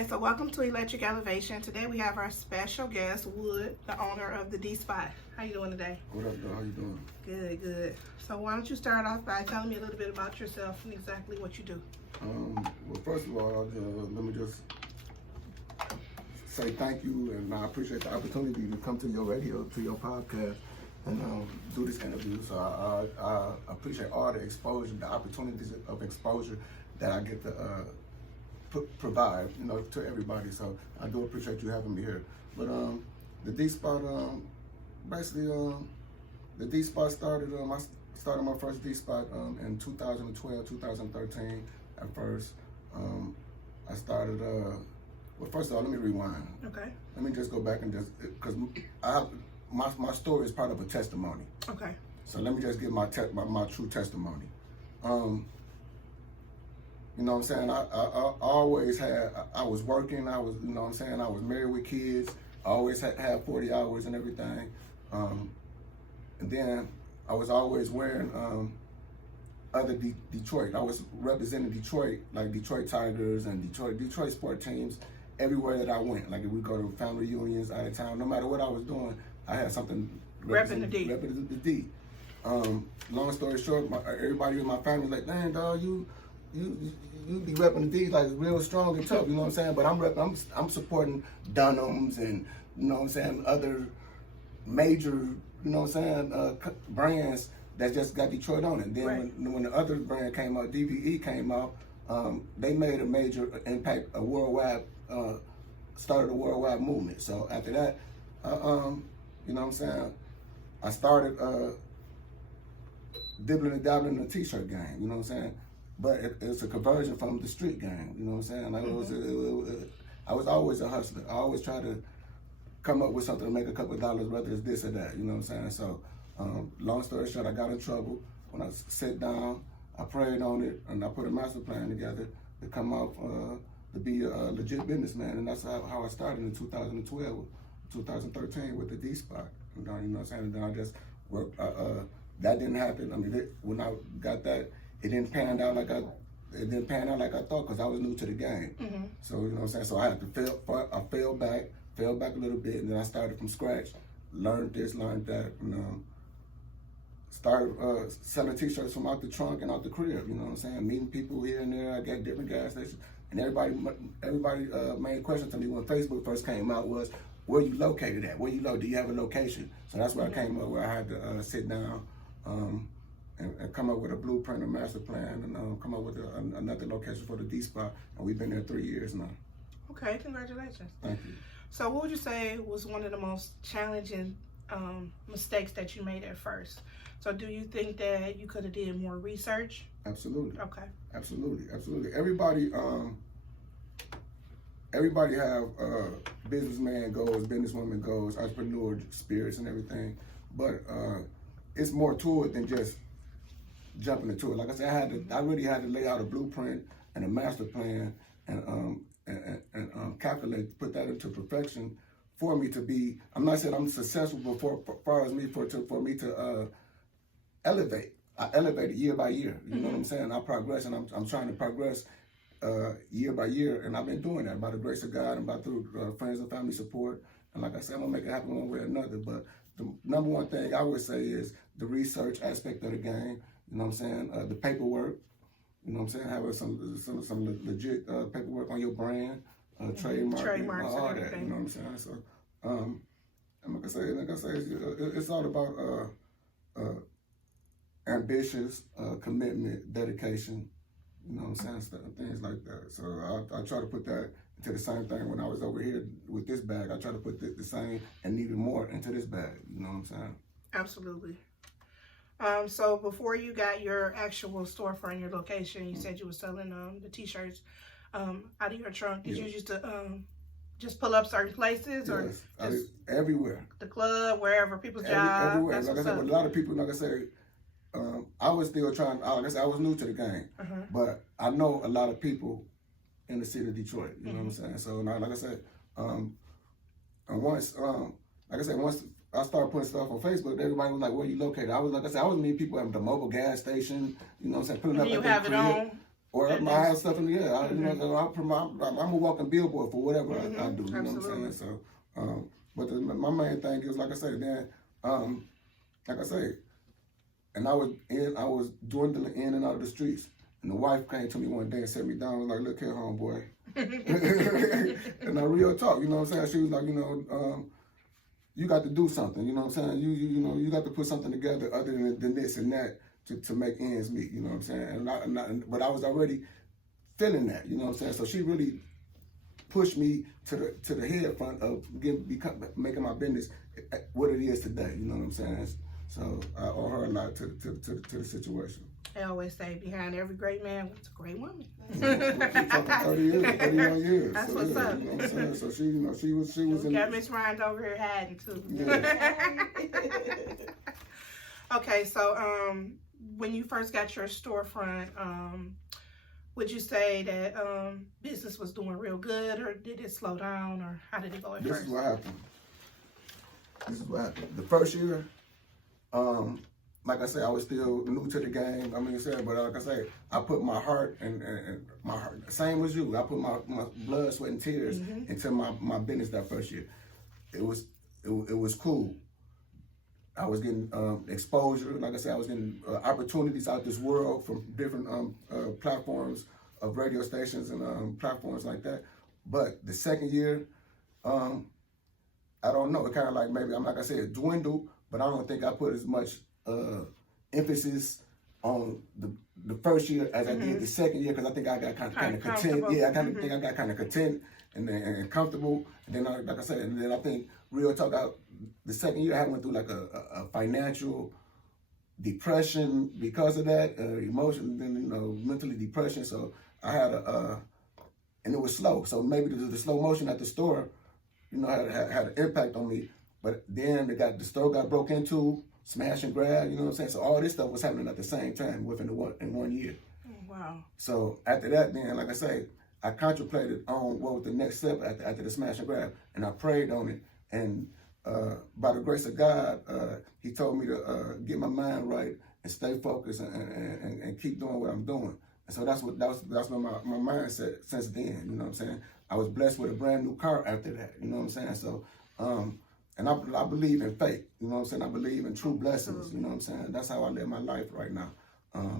Okay, so welcome to Electric Elevation. Today we have our special guest, Wood, the owner of the Dspot. How you doing today? What up, dog? How you doing? Good, good. So why don't you start off by telling me a little bit about yourself and exactly what you do? Well, first of all, let me just say thank you, and I appreciate the opportunity to come to your radio, to your podcast, and do this interview. So I appreciate all the exposure, the opportunities of exposure that I get to provide, to everybody. So I do appreciate you having me here. But the Dspot, basically, the Dspot started. I started my first Dspot in 2012, 2013. At first, I started. Well, first of all, let me rewind. Okay. Let me just go back and because my story is part of a testimony. Okay. So let me just give my true testimony. You know what I'm saying? I always had, I was working, I was, I was married with kids, I always had 40 hours and everything. And then I was always wearing other Detroit. I was representing Detroit, like Detroit Tigers and Detroit sport teams everywhere that I went. Like if we go to family reunions out of town, no matter what I was doing, I had something Repping the D. Repping the D. Long story short, everybody in my family was like, "Man, dog, you be repping the D like real strong and tough," you know what I'm saying? But I'm supporting Dunham's and other major, brands that just got Detroit on it. Then right. when the other brand came out, DVE came out, they made a major impact, a worldwide, started a worldwide movement. So after that, I started dibbling and dabbling in the t-shirt game, you know what I'm saying? But it's a conversion from the street game, you know what I'm saying? Like I was always a hustler. I always try to come up with something to make a couple of dollars, whether it's this or that, you know what I'm saying? So, long story short, I got in trouble. When I sat down, I prayed on it, and I put a master plan together to come out to be a legit businessman, and that's how I started in 2012, 2013 with the Dspot. You know what I'm saying? And then I just worked. That didn't happen. I mean, when I got that, it didn't pan out like I thought because I was new to the game. Mm-hmm. So you know what I'm saying. So I had to I fell back a little bit, and then I started from scratch. Learned this, learned that, and started selling t-shirts from out the trunk and out the crib. You know what I'm saying. Meeting people here and there. I got different gas stations, and everybody main question to me when Facebook first came out was, "Where you located at? Where you do you have a location?" So that's where I came up, where I had to sit down. And come up with a blueprint, a master plan, and come up with another location for the Dspot. And we've been there 3 years now. Okay, congratulations. Thank you. So what would you say was one of the most challenging mistakes that you made at first? So do you think that you could have did more research? Absolutely. Okay. Absolutely. Everybody have businessman goals, businesswoman goals, entrepreneur spirits and everything. But it's more to it than just jumping into it. Like I said, I really had to lay out a blueprint and a master plan and calculate, put that into perfection for me to be. I'm not saying I'm successful, but for far as for me to elevate. I elevated year by year. You know what I'm saying? I progress, and I'm trying to progress year by year, and I've been doing that by the grace of God and by through friends and family support. And like I said, I'm gonna make it happen one way or another. But the number one thing I would say is the research aspect of the game. You know what I'm saying? The paperwork. You know what I'm saying? Having some legit paperwork on your brand, trademarks, all that. You know what I'm saying? So, and like I say, it's all about ambitious, commitment, dedication. You know what I'm saying? Things like that. So I try to put that into the same thing when I was over here with this bag. I try to put the same and even more into this bag. You know what I'm saying? Absolutely. So before you got your actual storefront, your location, you said you were selling the t-shirts out of your trunk. Did you used to just pull up certain places, or just everywhere? The club, wherever, people's jobs. Everywhere. Like I said, with a lot of people, like I said, I was still trying. Like I said, I was new to the game, but I know a lot of people in the city of Detroit. You know what I'm saying? So now, like I said, and once I started putting stuff on Facebook, everybody was like, "Where you located?" I was like I said, I was meeting people at the mobile gas station. You know what I'm saying? Putting up you at have their it crib. on Or I might have stuff in the air. You know, I'm a walking billboard for whatever I do. You know what I'm saying? So, but my main thing is, like I say, then, like I say, and I was dwindling in and out of the streets. And the wife came to me one day and sat me down and was like, look here, homeboy. And I real talk, you know what I'm saying? She was like, you know, you got to do something, you know what I'm saying? You know, you got to put something together other than this and that to make ends meet, you know what I'm saying? But I was already feeling that, you know what I'm saying? So she really pushed me to the head front of making my business what it is today, you know what I'm saying? So I owe her a lot to the situation. I always say behind every great man was a great woman. We're talking 30 years, 31 years. That's so, what's up. You know what I'm saying? So she, you know, she was in. Got Miss Ryan over here hiding too. Yeah. Okay, so when you first got your storefront, would you say that business was doing real good, or did it slow down, or how did it go at first? This is what happened. The first year, like I said, I was still new to the game. I mean, but like I say, I put my heart and my heart, same as you. I put my blood, sweat, and tears into my business that first year. It was cool. I was getting exposure. Like I said, I was getting opportunities out this world from different platforms of radio stations and platforms like that. But the second year, I don't know. It kind of like maybe, like I said, it dwindled, but I don't think I put as much emphasis on the first year as I did the second year, because I think I got kind of content. Yeah, I think I got kind of content and comfortable. And then, like I said, and then I think real talk out the second year I went through like a financial depression because of that, emotion, then mentally depression. So I had and it was slow. So maybe the slow motion at the store, had an impact on me. But then the store got broke into, smash and grab, you know what I'm saying? So all this stuff was happening at the same time in 1 year. Oh, wow. So after that, then, like I say, I contemplated on what was the next step after the smash and grab, and I prayed on it. And by the grace of God, he told me to get my mind right and stay focused and keep doing what I'm doing. And so that's been my mindset since then, you know what I'm saying? I was blessed with a brand new car after that, you know what I'm saying? So, and I believe in faith, you know what I'm saying? I believe in true blessings, you know what I'm saying? That's how I live my life right now.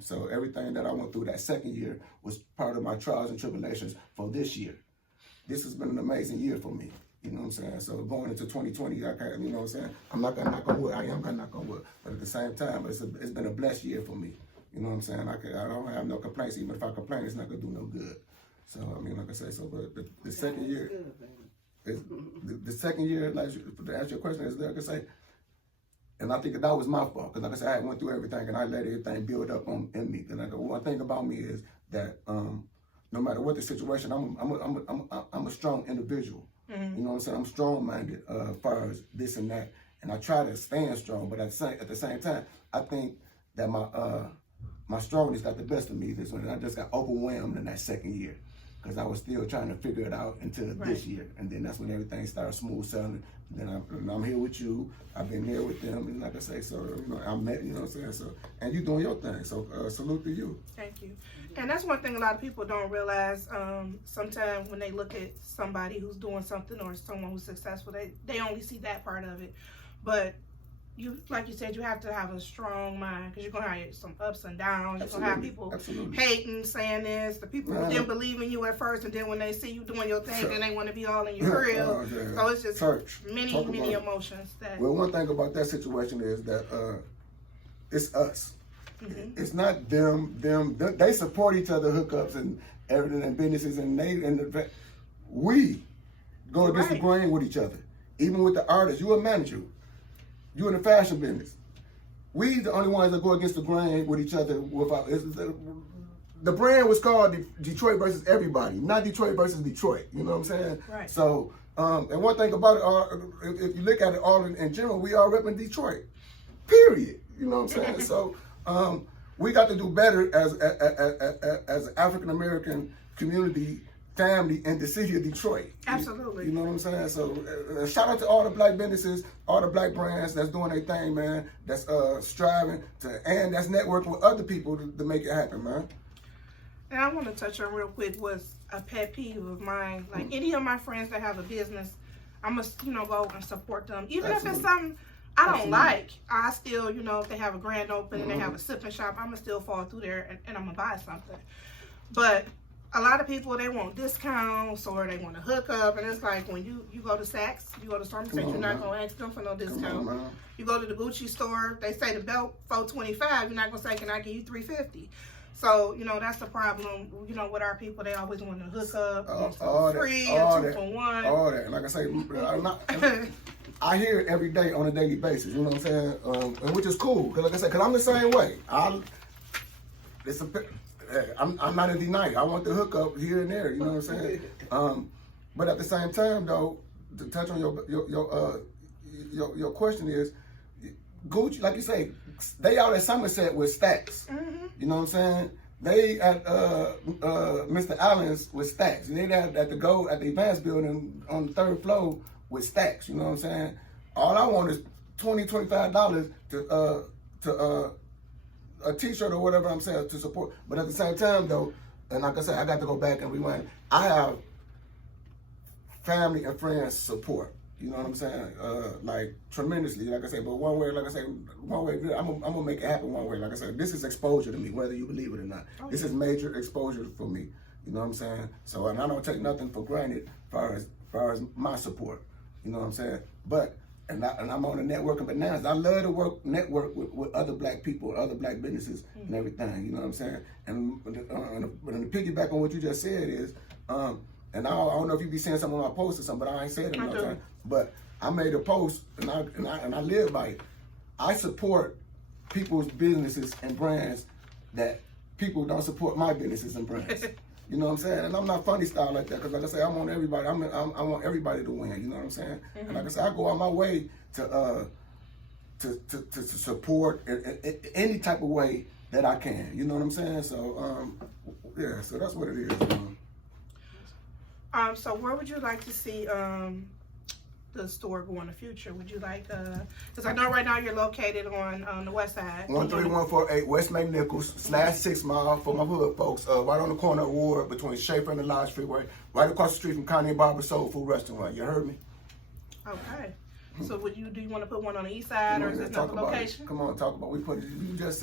So everything that I went through that second year was part of my trials and tribulations for this year. This has been an amazing year for me, you know what I'm saying? So going into 2020, you know what I'm saying? I'm not gonna knock on wood, I am gonna knock on wood. But at the same time, it's been a blessed year for me, you know what I'm saying? I don't have no complaints. Even if I complain, it's not gonna do no good. So, I mean, like I say, but the second year, the second year, like, to answer your question, is like I say, and I think that was my fault, because like I said, I went through everything and I let everything build up in me. And one thing about me is that no matter what the situation, I'm a strong individual. Mm-hmm. You know what I'm saying? I'm strong-minded as far as this and that, and I try to stand strong. But at the same time, I think that my strongness got the best of me this one, and I just got overwhelmed in that second year, because I was still trying to figure it out until this year. And then that's when everything started smooth sailing. Then I'm here with you. I've been here with them. And like I say, so, I met, you know what I'm saying? So, and you doing your thing. So, salute to you. Thank you. And that's one thing a lot of people don't realize. Sometimes when they look at somebody who's doing something or someone who's successful, they only see that part of it. But like you said, you have to have a strong mind, because you're going to have some ups and downs. You're going to have people hating, saying this. The people who didn't believe in you at first, and then when they see you doing your thing, then they want to be all in your grill. So it's just many emotions. Well, one thing about that situation is that it's us. Mm-hmm. It's not them. They support each other, hookups and everything, and businesses, and we go against the grain with each other. Even with the artists, you a manager. You in the fashion business. We the only ones that go against the grain with each other. The brand was called Detroit versus everybody, not Detroit versus Detroit. You know what I'm saying? Right. So, and one thing about it, if you look at it all in general, we are repping Detroit. Period. You know what I'm saying? So, we got to do better as an African American community, family in the city of Detroit. Absolutely. You know what I'm saying? So shout out to all the black businesses, all the black brands that's doing their thing, man. That's striving to, and that's networking with other people to make it happen, man. And I want to touch on real quick what's a pet peeve of mine. Like any of my friends that have a business, I must, go and support them. Even if it's something I don't like, I still, if they have a grand opening, they have a sipping shop, I'm going to still fall through there and I'm going to buy something. But a lot of people, they want discounts or they want to hook up. And it's like when you go to Saks, you go to Storm Center, you're not going to ask them for no discount. You go to the Gucci store, they say the belt $425, you're not going to say, can I give you $350? So, that's the problem, with our people. They always want to hook up, free, or 2 for 1. All that. Like I say, I hear it every day on a daily basis, you know what I'm saying? And which is cool, because like I said, because I'm the same way. I'm not in denial. I want the hookup here and there, you know what I'm saying? But at the same time, though, to touch on your question is, Gucci, like you say, they out at Somerset with stacks. You know what I'm saying? They at Mr. Allen's with stacks. They at the Advance building on the 3rd floor with stacks. You know what I'm saying? All I want is $20, $25 to a T-shirt or whatever I'm saying to support. But at the same time, though, and like I said, I got to go back and rewind. I have family and friends support. You know what I'm saying? Like tremendously, like I say. But one way, I'm gonna make it happen one way. Like I said, this is exposure to me, whether you believe it or not. This is major exposure for me. You know what I'm saying? So, and I don't take nothing for granted, as far as my support. You know what I'm saying? But and I'm on the networking bananas. I love to network with other black people, other black businesses, and everything. You know what I'm saying? And to piggyback on what you just said is. And I don't know if you be seeing some of my posts or something, but I ain't said it enough time. But I made a post, and I live by it. I support people's businesses and brands that people don't support my businesses and brands. You know what I'm saying? And I'm not funny style like that, because like I say, I want everybody. I want everybody to win. You know what I'm saying? And like I say, I go out my way to support in any type of way that I can. You know what I'm saying? So yeah. So that's what it is. So where would you like to see the store go in the future? Would you like, because I know right now you're located on the west side. 13148 West McNichols /6 Mile for my hood folks. Right on the corner of Ward between Schaefer and the Lodge Freeway. Right across the street from Connie Barber Soul Food Restaurant. You heard me? Okay. So do you want to put one on the east side, or is this another location? Come on, talk about it. You just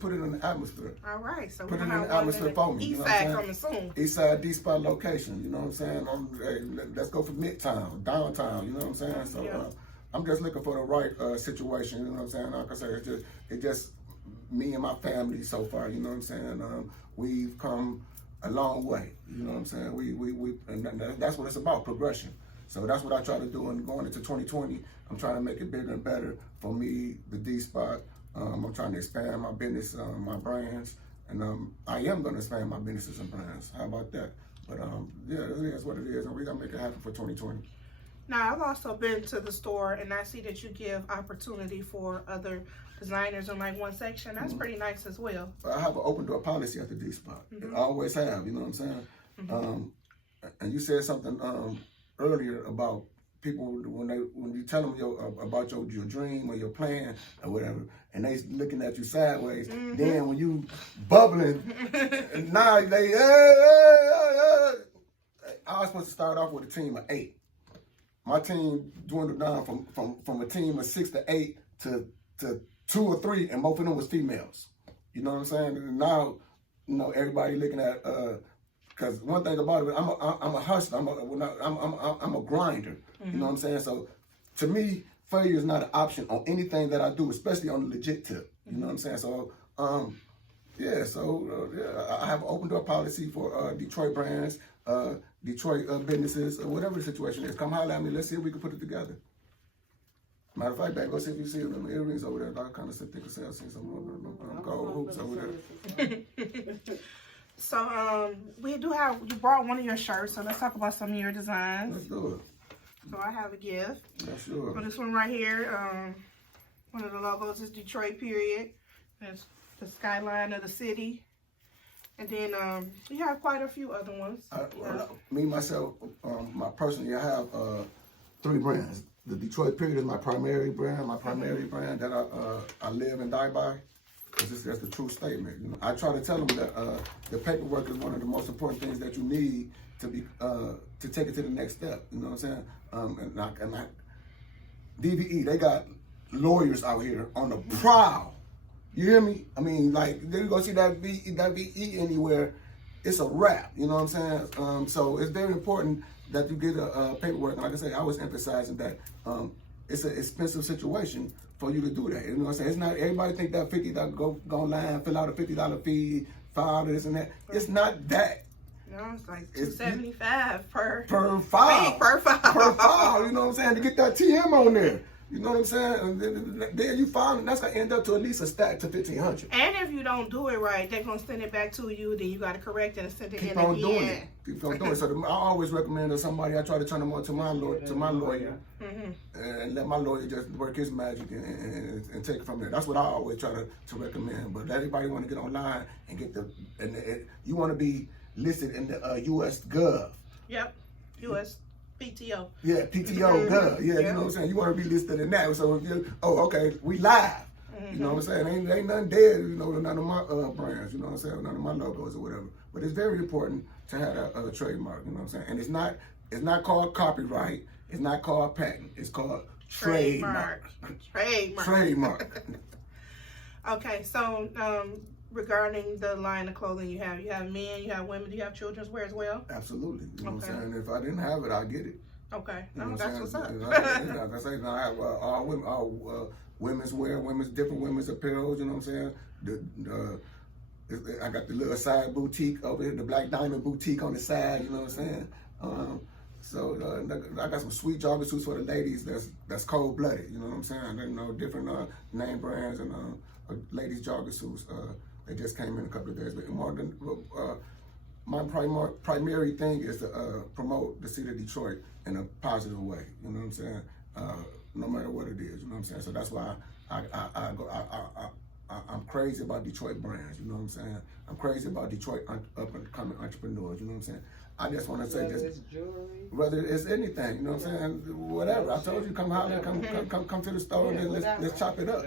put it in the atmosphere. All right. So put it in the atmosphere for me. East side coming soon. East side Dspot location. You know what I'm saying? Let's go for midtown, downtown. You know what I'm saying? So I'm just looking for the right situation. You know what I'm saying? Like I said, it's just me and my family so far. You know what I'm saying? We've come a long way. You know what I'm saying? We and that's what it's about, progression. So that's what I try to do, and going into 2020, I'm trying to make it bigger and better for me, the Dspot. I'm trying to expand my business, my brands, and I am going to expand my businesses and brands. How about that? But yeah, it is what it is, and we're going to make it happen for 2020. Now, I've also been to the store, and I see that you give opportunity for other designers in like one section. That's pretty nice as well. I have an open door policy at the Dspot. I always have, you know what I'm saying? And you said something earlier about people when you tell them about your dream or your plan or whatever, and they looking at you sideways. Then when you bubbling, now they I was supposed to start off with a team of 8. My team dwindled down from a team of 6 to 8 to 2 or 3, and most of them was females. You know what I'm saying? And now, everybody looking at. Because one thing about it, I'm a hustler. I'm a grinder. You know what I'm saying? So, to me, failure is not an option on anything that I do, especially on the legit tip. You know what I'm saying? So, yeah. So, I have an open door policy for Detroit brands, Detroit businesses, or whatever the situation is. Come holler at me. Let's see if we can put it together. Matter of fact, babe, go see if you see them earrings over there. I kind of think of sales, see some gold hoops over there. So, you brought one of your shirts, so let's talk about some of your designs. Let's do it. So I have a gift. That's sure. So this one right here, one of the logos is Detroit, period. That's the skyline of the city. And then we have quite a few other ones. Me, myself, personally, I have 3 brands. The Detroit, period is my primary brand that I live and die by. because that's the true statement. You know, I try to tell them that the paperwork is one of the most important things that you need to be to take it to the next step. You know what I'm saying? DVE, they got lawyers out here on the prowl. You hear me? I mean, like, they go see that VE anywhere, it's a wrap. You know what I'm saying? So it's very important that you get a paperwork. And like I said, I was emphasizing that it's an expensive situation for you to do that. You know what I'm saying? It's not, everybody think that $50, go online, fill out a $50 fee, file this and that. It's not that. No, it's like $275 per file. Per file. Per file, you know what I'm saying? To get that TM on there. You know what I'm saying? And then you file, and that's gonna end up to at least a stack to $1,500. And if you don't do it right, they're gonna send it back to you. Then you gotta correct it and send it Keep in on again. doing it. Keep on doing it. So I always recommend that somebody, I try to turn them on to my lawyer, and let my lawyer just work his magic and take it from there. That's what I always try to recommend. But everybody want to get online and get you want to be listed in the U.S. Gov. Yep, U.S. PTO. Yeah, PTO, Gov. Yeah, you know what I'm saying? You want to be listed in that. So, okay, we live. You know what I'm saying? Ain't nothing dead, you know, none of my brands, you know what I'm saying? None of my logos or whatever. But it's very important to have a trademark, you know what I'm saying? And it's not called copyright. It's not called patent. It's called trademark. Trademark. Okay, so regarding the line of clothing you have men, you have women, do you have children's wear as well? Absolutely. You know what I'm saying? If I didn't have it, I'd get it. Okay. You know No, that's what's up. Like I say, I have all women's wear, different women's apparel, you know what I'm saying? I got the little side boutique over here, the Black Diamond boutique on the side, you know what I'm saying? So I got some sweet jogging suits for the ladies that's cold-blooded, you know what I'm saying? I know different name brands and ladies jogging suits. They just came in a couple of days. But more than my primary thing is to promote the city of Detroit in a positive way. You know what I'm saying? No matter what it is. You know what I'm saying? So that's why I'm crazy about Detroit brands. You know what I'm saying? I'm crazy about Detroit up and coming entrepreneurs. You know what I'm saying? I just want to say whether it's anything, you know what I'm saying? Whatever. I told you, come holler, come to the store and let's chop it up.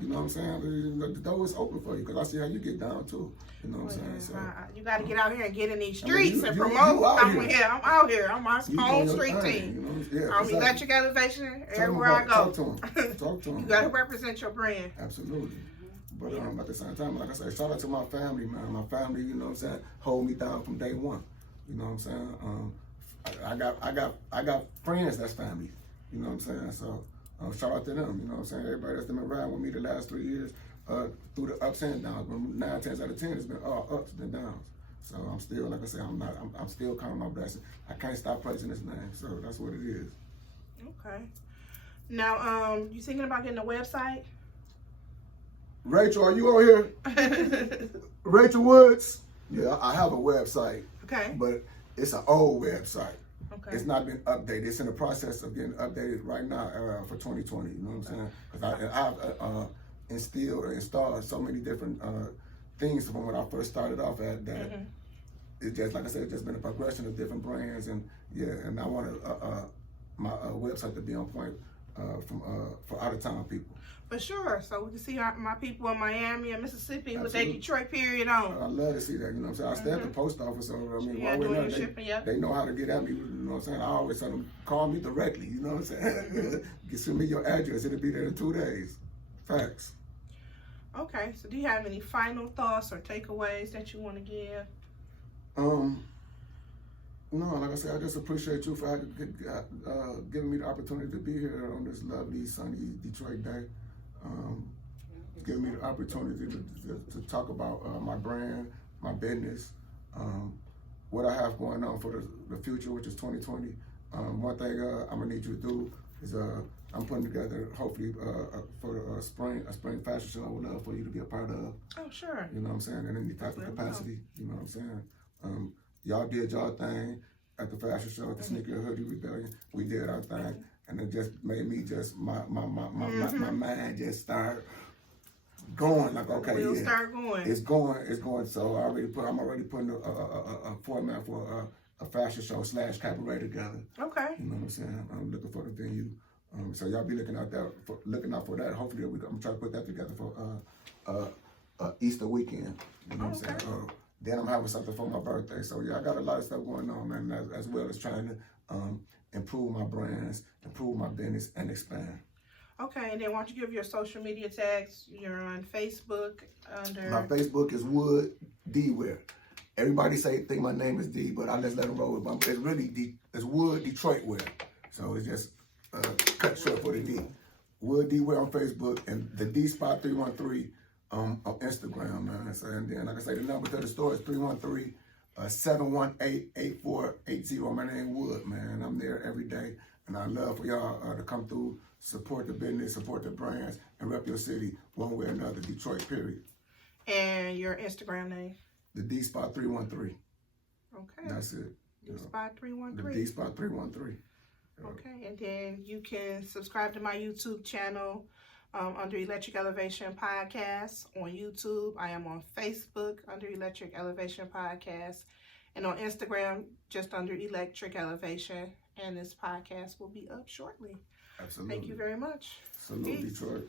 You know what I'm saying? The door is open for you because I see how you get down too. You know what I'm saying? So you got to get out here and get in these streets and promote. I'm out here. I'm my own street team. You know, I'm Electric Elevation everywhere I go. Talk to them. You got to represent your brand. Absolutely. But at the same time, like I said, shout out to my family, man. My family, you know what I'm saying, hold me down from day one. You know what I'm saying? I got friends that's family. You know what I'm saying? So shout out to them. You know what I'm saying? Everybody that's been around with me the last 3 years through the ups and downs. But 9 times out of 10, it's been all ups and downs. So I'm still, like I said, I'm still counting my blessings. I can't stop praising His name. So that's what it is. Okay. Now, you thinking about getting a website? Rachel, are you on here? Rachel Woods? Yeah, I have a website. Okay. But it's an old website. Okay. It's not been updated. It's in the process of getting updated right now for 2020. You know what I'm saying? Because I've installed so many different things from when I first started off at that. It's just, like I said, it's just been a progression of different brands. And and I want my website to be on point for out-of-town people. For sure. So we can see my people in Miami and Mississippi with their Detroit period on. I love to see that, you know what I'm saying? I stay at the post office, so I mean, they know how to get at me, you know what I'm saying? I always tell them, call me directly, you know what I'm saying? You send me your address, it'll be there in 2 days. Facts. Okay, so do you have any final thoughts or takeaways that you want to give? No, like I said, I just appreciate you for giving me the opportunity to be here on this lovely, sunny Detroit day. Give me the opportunity to talk about my brand, my business, what I have going on for the future, which is 2020. One thing I'm gonna need you to do is I'm putting together, hopefully, for a spring fashion show. I would love for you to be a part of. Oh, sure. You know what I'm saying? In any type of capacity. You know what I'm saying? Y'all did y'all thing at the fashion show, at the Sneaker Hoodie Rebellion. We did our thing. And it just made me my mind just start going like, okay, we'll start going. It's going. So I'm already putting a format for a fashion show / cabaret together. Okay. You know what I'm saying? I'm looking for the venue. So y'all be looking out for that. Hopefully I'm trying to put that together for Easter weekend. You know what I'm Okay. saying? Then I'm having something for my birthday. So yeah, I got a lot of stuff going on, man, as well as trying to improve my brands, improve my business, and expand. Okay, and then why don't you give your social media tags? You're on Facebook under... My Facebook is Wood D Wear. Everybody think my name is D, but I just let them roll with it. It's really it's Wood Detroit Wear. So it's just cut short for the D. Wood D Wear on Facebook and the Dspot 313 on Instagram, man. So, and then, like I say, the number to the store is 313-718-8480. My name Wood, man. I'm there every day. And I love for y'all to come through, support the business, support the brands, and rep your city one way or another, Detroit, period. And your Instagram name? The Dspot 313. Okay. That's it. Dspot 313. The Dspot 313. Okay, and then you can subscribe to my YouTube channel under Electric Elevation Podcast on YouTube. I am on Facebook under Electric Elevation Podcast, and on Instagram just under Electric Elevation. And this podcast will be up shortly. Absolutely. Thank you very much. Salute, Detroit.